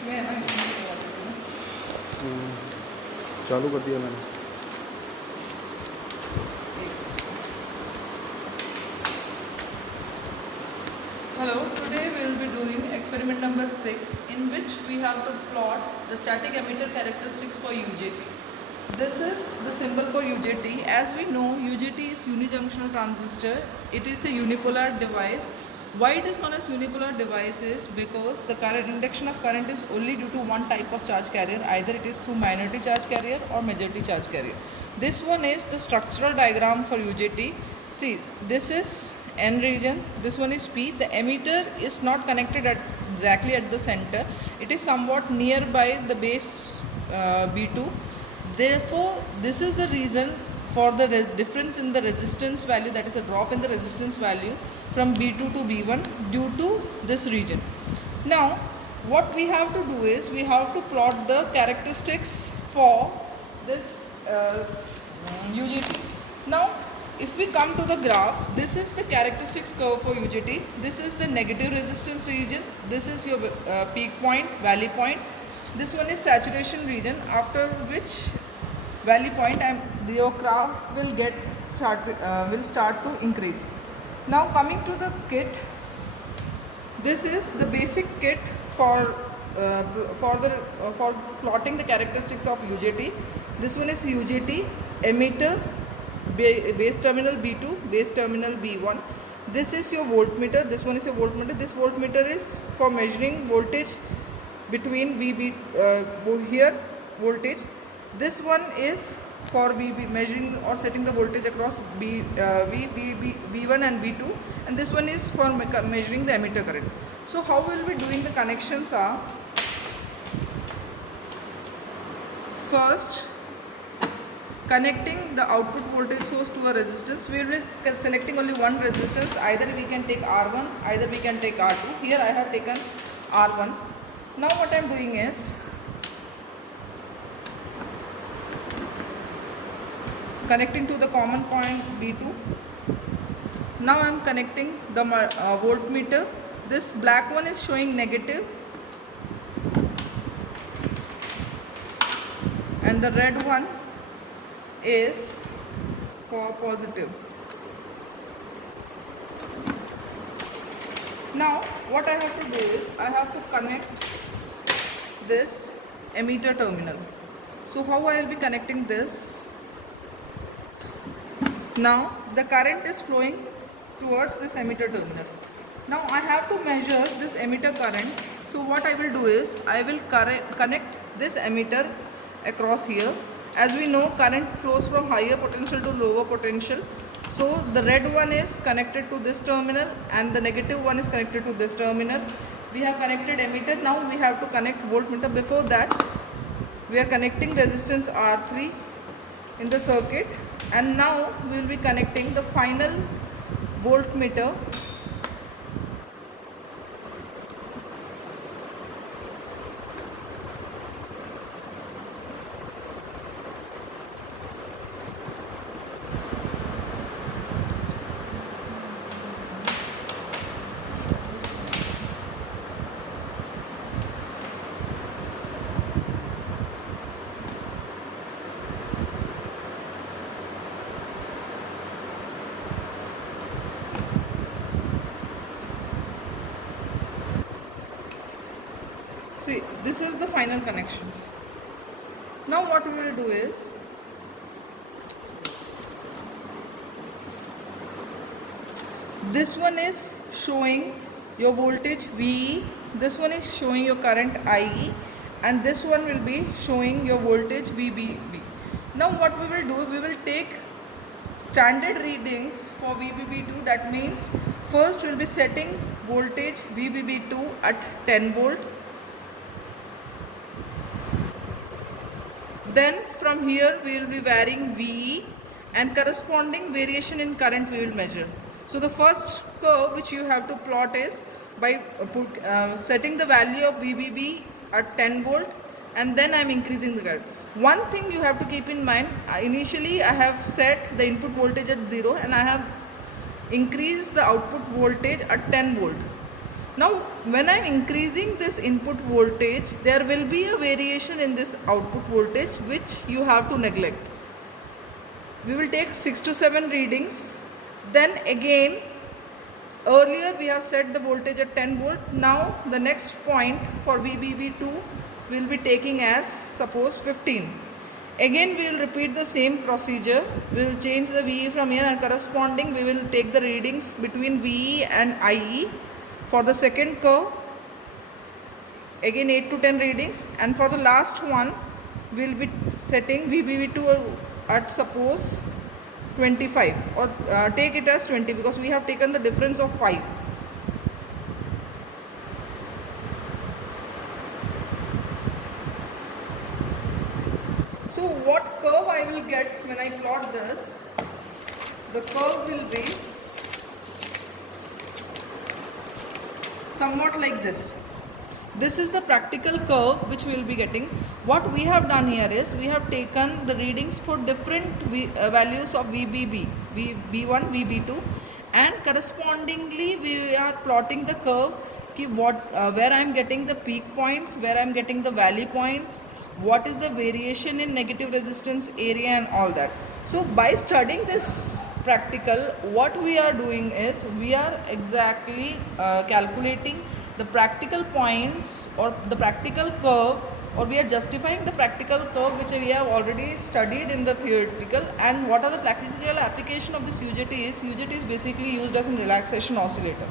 इसमें है ना, इसमें से लगा देती हूँ। चालू कर दिया मैंने। Hello, today we will be doing experiment number 6, in which we have to plot the static emitter characteristics for UJT. This is the symbol for UJT. As we know, UJT is unijunctional transistor. It is a unipolar device. Why it is known as unipolar device is because the current induction of current is only due to one type of charge carrier. Either it is through minority charge carrier or majority charge carrier. This one is the structural diagram for UJT. See, this is N region, this one is P. The emitter is not connected exactly at the center. It is somewhat nearby the base B2. Therefore, this is the reason for the difference in the resistance value, that is a drop in the resistance value from B2 to B1 due to this region. Now, what we have to do is we have to plot the characteristics for this UJT. Now, if we come to the graph, this is the characteristics curve for UJT. This is the negative resistance region. This is your peak point, valley point. This one is saturation region, after which valley point your graph will start to increase. Now coming to the kit, this is the basic kit for plotting the characteristics of UJT. This one is UJT emitter, base terminal B2, base terminal B1. This is your voltmeter. This one is your voltmeter. This voltmeter is for measuring voltage between here voltage. This one is for measuring or setting the voltage across B1 and B2, and this one is for measuring the emitter current. So how will we doing the connections are, first connecting the output voltage source to a resistance. We will be selecting only one resistance. Either we can take R1, either we can take R2. Here I have taken R1. Now what I am doing is connecting to the common point B2. Now I am connecting the voltmeter. This black one is showing negative and the red one is for positive. Now what I have to do is I have to connect this emitter terminal. So how I will be connecting this? Now the current is flowing towards this emitter terminal. Now I have to measure this emitter current. So what I will do is I will connect this emitter across here. As we know, current flows from higher potential to lower potential. So the red one is connected to this terminal and the negative one is connected to this terminal. We have connected emitter. Now we have to connect voltmeter. Before that, we are connecting resistance R3 in the circuit, and now we will be connecting the final voltmeter . See, this is the final connections. Now what we will do is, this one is showing your voltage VE, this one is showing your current IE, and this one will be showing your voltage VBB. Now what we will do, we will take standard readings for VBB2. That means first we will be setting voltage VBB2 at 10 volt. Then from here we will be varying VE, and corresponding variation in current we will measure. So the first curve which you have to plot is by setting the value of VBB at 10 volt, and then I am increasing the current. One thing you have to keep in mind, initially I have set the input voltage at 0 and I have increased the output voltage at 10 volt. Now when I'm increasing this input voltage, there will be a variation in this output voltage which you have to neglect. We will take 6 to 7 readings. Then again, earlier we have set the voltage at 10 volt. Now the next point for VBB2 we will be taking as suppose 15. Again we will repeat the same procedure. We will change the VE from here, and corresponding we will take the readings between VE and IE. For the second curve, again 8 to 10 readings, and for the last one we will be setting VBB2 at suppose 25, or take it as 20 because we have taken the difference of 5. So what curve I will get when I plot this? The curve will be somewhat like this. This is the practical curve which we will be getting. What we have done here is we have taken the readings for different values of VBB, VB1, VB2, and correspondingly we are plotting the curve where I am getting the peak points, where I am getting the valley points, what is the variation in negative resistance area and all that. So by studying this practical, what we are doing is we are exactly calculating the practical points or the practical curve, or we are justifying the practical curve which we have already studied in the theoretical. And what are the practical application of this UJT is basically used as a relaxation oscillator.